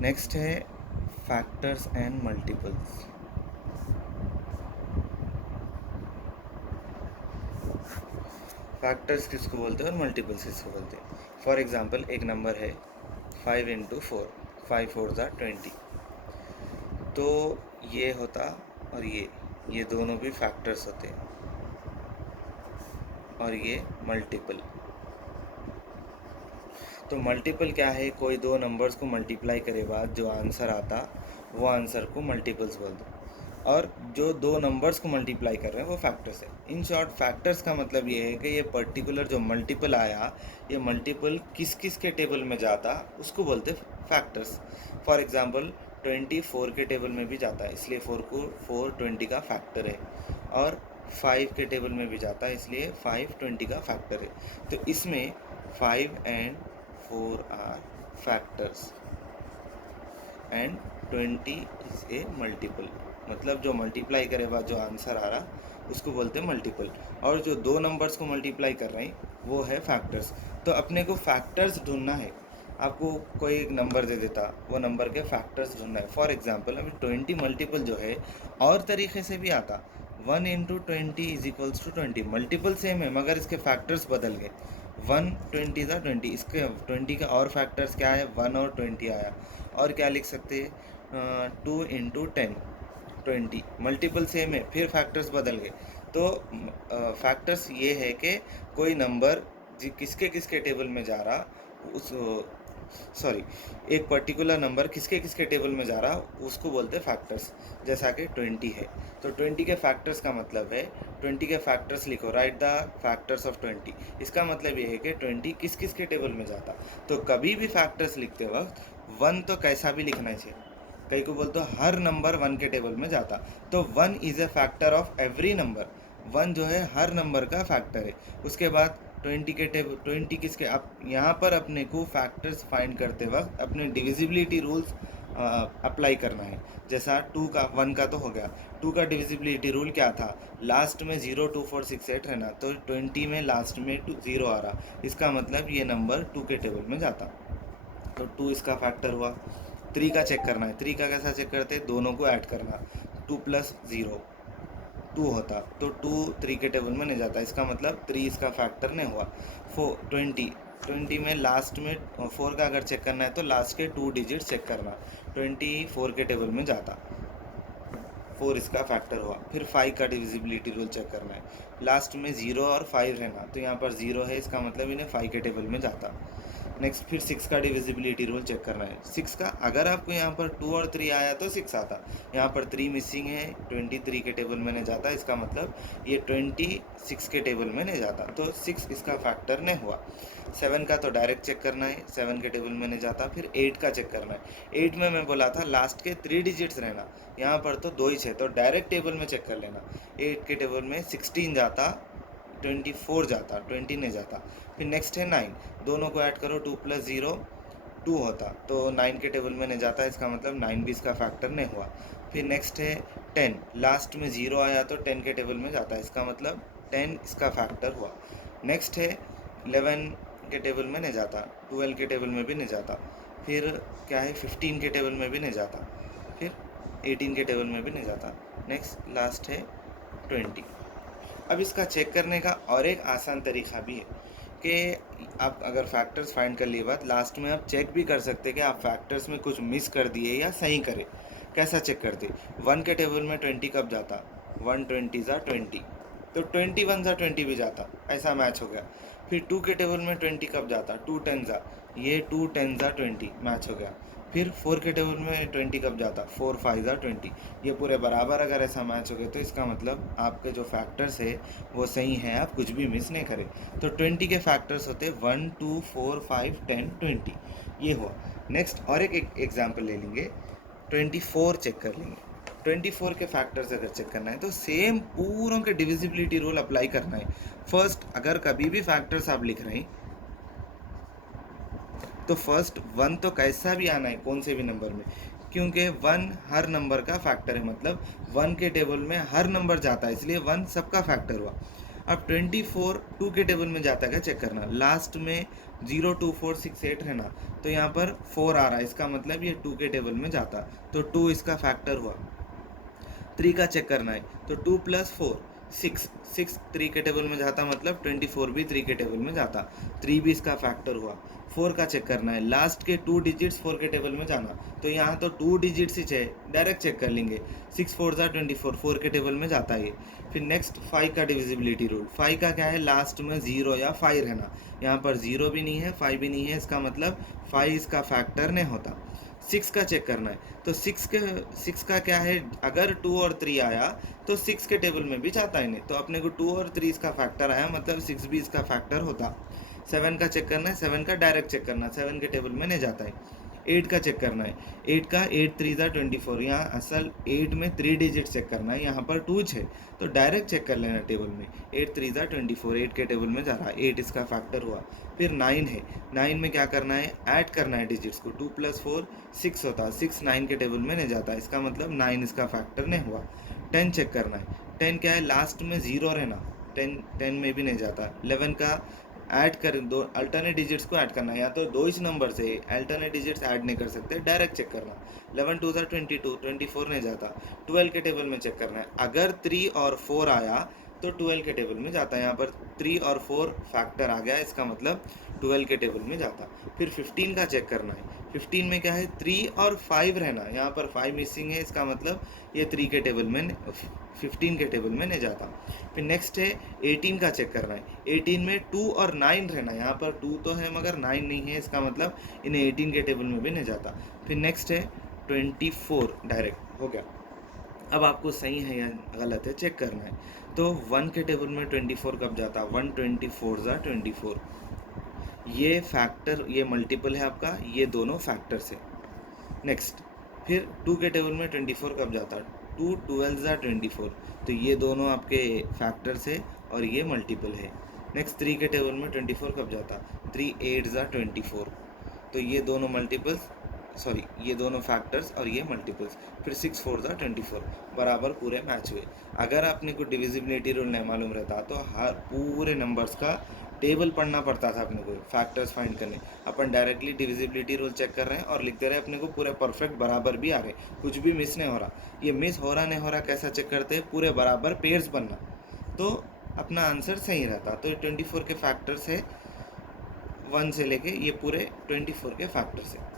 Next है factors and multiples. Factors किसको बोलते हैं और मल्टीपल्स किसको बोलते हैं? फॉर एग्जांपल एक नंबर है 5 इंटू 4, 5 4 ज़ा 20, तो ये होता और ये दोनों भी फैक्टर्स होते हैं और ये मल्टीपल। तो मल्टीपल क्या है? कोई दो नंबर्स को मल्टीप्लाई करे बाद जो आंसर आता वो आंसर को मल्टीपल्स बोल दो, और जो दो नंबर्स को मल्टीप्लाई कर रहे हैं वो फैक्टर्स है। इन शॉर्ट फैक्टर्स का मतलब ये है कि ये पर्टिकुलर जो मल्टीपल आया, ये मल्टीपल किस किस के टेबल में जाता उसको बोलते फैक्टर्स। फॉर एग्जांपल 24 के टेबल में भी जाता है, इसलिए 4 20 का फैक्टर है, और 5 के टेबल में भी जाता है, इसलिए 5 20 का फैक्टर है। तो इसमें 5 and 4 are factors and 20 is a multiple. मतलब जो मल्टीप्लाई करे बाद जो आंसर आ रहा उसको बोलते हैं मल्टीपल, और जो दो नंबर्स को मल्टीप्लाई कर रहे हैं वो है फैक्टर्स। तो अपने को फैक्टर्स ढूंढना है। आपको कोई एक नंबर दे देता, वो नंबर के फैक्टर्स ढूंढना है। फॉर एग्जांपल अभी 20 मल्टीपल जो है और तरीके से भी आता, 1 into 20 is equals to 20। Multiple same है मगर इसके फैक्टर्स बदल गए। 1 20 ज़ा 20, इसके 20 का और फैक्टर्स क्या है? 1 और 20 आया। और क्या लिख सकते हैं? 2 इंटू 10 20। मल्टीपल सेम है, फिर फैक्टर्स बदल गए। तो फैक्टर्स ये है कि कोई नंबर किसके किसके टेबल में जा रहा, उस सॉरी एक पर्टिकुलर नंबर किसके किसके टेबल में जा रहा उसको बोलते हैं फैक्टर्स। जैसा कि 20 है, तो 20 के फैक्टर्स का मतलब है 20 के फैक्टर्स लिखो, राइट द फैक्टर्स ऑफ 20। इसका मतलब ये है कि 20 किस किस के टेबल में जाता। तो कभी भी फैक्टर्स लिखते वक्त 1 तो कैसा भी लिखना चाहिए। कई को बोलते हर नंबर 1 के टेबल में जाता, तो 1 is a factor of every number. 1 जो है हर नंबर का फैक्टर है। उसके बाद 20 के टेबल 20 किसके, आप यहाँ पर अपने को फैक्टर्स फाइंड करते वक्त अपने डिविजिबिलिटी रूल्स अप्लाई करना है। जैसा 2 का 1 का तो हो गया, 2 का डिविजिबिलिटी रूल क्या था? लास्ट में 0 2 4 6 8 है ना, तो 20 में लास्ट में 0 आ रहा, इसका मतलब ये नंबर 2 के टेबल में जाता, तो 2 इसका फैक्टर हुआ। 3 का चेक करना है, 3 का कैसा चेक करते हैं? दोनों को ऐड करना, 2 प्लस 0 2 होता, तो 2 3 के टेबल में नहीं जाता, इसका मतलब 3 इसका फैक्टर नहीं हुआ। 20 में लास्ट में 4 का अगर चेक करना है तो लास्ट के 2 डिजिट चेक करना, 24 के टेबल में जाता, 4 इसका फैक्टर हुआ। फिर 5 का डिविजिबिलिटी रूल चेक करना है, लास्ट में 0 और 5 रहना, तो यहाँ पर 0 है, इसका मतलब इन्हें 5 के टेबल में जाता। नेक्स्ट फिर 6 का डिविजिबिलिटी रूल चेक करना है। 6 का अगर आपको यहाँ पर 2 और 3 आया तो 6 आता, यहाँ पर 3 मिसिंग है, 23 के टेबल में नहीं जाता, इसका मतलब ये 26 के टेबल में नहीं जाता, तो 6 इसका फैक्टर नहीं हुआ। 7 का तो डायरेक्ट चेक करना है, 7 के टेबल में नहीं जाता। फिर 8 का चेक करना है, 8 में मैं बोला था लास्ट के 3 डिजिट्स रहना, यहाँ पर तो 2 ही है, तो डायरेक्ट टेबल में चेक कर लेना। 8 के टेबल में 16 जाता, 24 जाता, 20 नहीं जाता। फिर नेक्स्ट है 9, दोनों को ऐड करो, 2 प्लस 0 2 होता, तो 9 के टेबल में नहीं जाता, इसका मतलब 9 भी इसका फैक्टर नहीं हुआ। फिर नेक्स्ट है 10, लास्ट में 0 आया तो 10 के टेबल में जाता है, इसका मतलब 10 इसका फैक्टर हुआ। नेक्स्ट है 11 के टेबल में नहीं जाता, 12 के टेबल में भी नहीं जाता। फिर क्या है 15 के टेबल में भी नहीं जाता, फिर 18 के टेबल में भी नहीं जाता। नेक्स्ट लास्ट है 20। अब इसका चेक करने का और एक आसान तरीका भी है कि आप अगर फैक्टर्स फाइंड कर लिए बाद लास्ट में आप चेक भी कर सकते कि आप फैक्टर्स में कुछ मिस कर दिए या सही करे। कैसा चेक करते? 1 के टेबल में 20 कब जाता? 1 20 ज़ा 20, तो 21 ज़ा 20 भी जाता, ऐसा मैच हो गया। फिर 2 के टेबल में 20 कब जाता? 2 10 ज़ा, ये 2 10 ज़ा 20 मैच हो गया। फिर 4 के टेबल में 20 कब जाता? 4 5 ज़ा 20, ये पूरे बराबर अगर ऐसा मैच हो गया तो इसका मतलब आपके जो फैक्टर्स है वो सही है, आप कुछ भी मिस नहीं करें। तो 20 के फैक्टर्स होते 1 2 4 5 10 20, ये हुआ। नेक्स्ट और एक एग्जाम्पल ले लेंगे, 24 चेक कर लेंगे। 24 के फैक्टर्स अगर चेक करना है तो सेम पूरों के डिविजिबिलिटी रूल अप्लाई करना है। फर्स्ट अगर कभी भी फैक्टर्स आप लिख रहे हैं तो फर्स्ट 1 तो कैसा भी आना है कौन से भी नंबर में, क्योंकि 1 हर नंबर का फैक्टर है, मतलब 1 के टेबल में हर नंबर जाता है, इसलिए 1 सबका फैक्टर हुआ। अब 24 2 के टेबल में जाता है क्या चेक करना। लास्ट में 0 2 4 6 8 है ना, तो यहाँ पर 4 आ रहा है, इसका मतलब ये 2 के टेबल में जाता, तो 2 इसका फैक्टर हुआ। 3 का चेक करना है, तो 2 + 4 6 6 3 के टेबल में जाता, मतलब 24 भी 3 के टेबल में जाता, 3 भी इसका फैक्टर हुआ। 4 का चेक करना है, लास्ट के 2 डिजिट्स 4 के टेबल में जाना, तो यहाँ तो 2 डिजिट्स ही है, डायरेक्ट चेक कर लेंगे। 6 4 24 4 के टेबल में जाता है ये। फिर नेक्स्ट 5 का डिविजिबिलिटी रूल। 5 का क्या है, लास्ट में 0 या 5 रहना, यहाँ पर 0 भी नहीं है 5 भी नहीं है, इसका मतलब 5 इसका फैक्टर नहीं होता। 6 का चेक करना है, तो 6 का क्या है, अगर 2 और 3 आया तो 6 के टेबल में भी जाता ही नहीं, तो अपने को 2 और 3 इसका फैक्टर आया, मतलब 6 भी इसका फैक्टर होता। 7 का चेक करना है, 7 का डायरेक्ट चेक करना, 7 के टेबल में नहीं जाता है। 8 का चेक करना है, 8 का 8 3 24, यहाँ असल 8 में 3 डिजिट चेक करना है, यहाँ पर 2 है, तो डायरेक्ट चेक कर लेना टेबल में। 8 3 24, 8 के टेबल में जा रहा है, 8 इसका फैक्टर हुआ। फिर 9 है, 9 में क्या करना है, ऐड करना है डिजिट्स को, 2 + 4 6 होता, 6 9 के टेबल में नहीं जाता, इसका मतलब 9 इसका फैक्टर नहीं हुआ। 10 चेक करना है, 10 क्या है, लास्ट में 0 रहना, 10 में भी नहीं जाता। 11 का ऐड कर दो, अल्टरनेट डिजिट्स को ऐड करना है, या तो दो इस नंबर से अल्टरनेट डिजिट्स ऐड नहीं कर सकते, डायरेक्ट चेक करना। 11 2 22, 24 नहीं जाता। 12 के टेबल में चेक करना है, अगर 3 और 4 आया तो 12 के टेबल में जाता है, यहाँ पर 3 और 4 फैक्टर आ गया, इसका मतलब 12 के टेबल में जाता। फिर 15 का चेक करना है, 15 में क्या है, 3 और 5 रहना, यहाँ पर 5 मिसिंग है, इसका मतलब ये 3 के टेबल में 15 के टेबल में नहीं जाता। फिर नेक्स्ट है 18 का चेक करना है, 18 में 2 और 9 रहना, यहाँ पर 2 तो है मगर 9 नहीं है, इसका मतलब इन्हें 18 के टेबल में भी नहीं जाता। फिर नेक्स्ट है 24, डायरेक्ट हो गया। अब आपको सही है या गलत है चेक करना है, तो 1 के टेबल में 24 कब जाता, 1 24 24, ये फैक्टर, ये मल्टीपल है आपका, ये दोनों फैक्टर्स है। नेक्स्ट फिर 2 के टेबल में 24 कब जाता, 2 12 24, तो ये दोनों आपके फैक्टर्स है और ये मल्टीपल है। नेक्स्ट 3 के टेबल में 24 कब जाता, 3 8 24, तो ये दोनों मल्टीपल्स, सॉरी ये दोनों फैक्टर्स और ये मल्टीपल्स। फिर 6 4 24, बराबर पूरे मैच हुए। अगर आपने को डिविजिबिलिटी रूल नहीं मालूम रहता तो हर पूरे नंबर्स का टेबल पढ़ना पड़ता था अपने को फैक्टर्स फाइंड करने। अपन डायरेक्टली डिविजिबिलिटी रूल चेक कर रहे हैं और लिखते रहे, अपने को पूरे परफेक्ट बराबर भी आ गए, कुछ भी मिस नहीं हो रहा। ये मिस हो रहा नहीं हो रहा कैसा चेक करते हैं, पूरे बराबर पेयर्स बनना, तो अपना आंसर सही रहता। तो ये 24 के फैक्टर्स है, 1 से लेके ये पूरे 24 के फैक्टर्स है।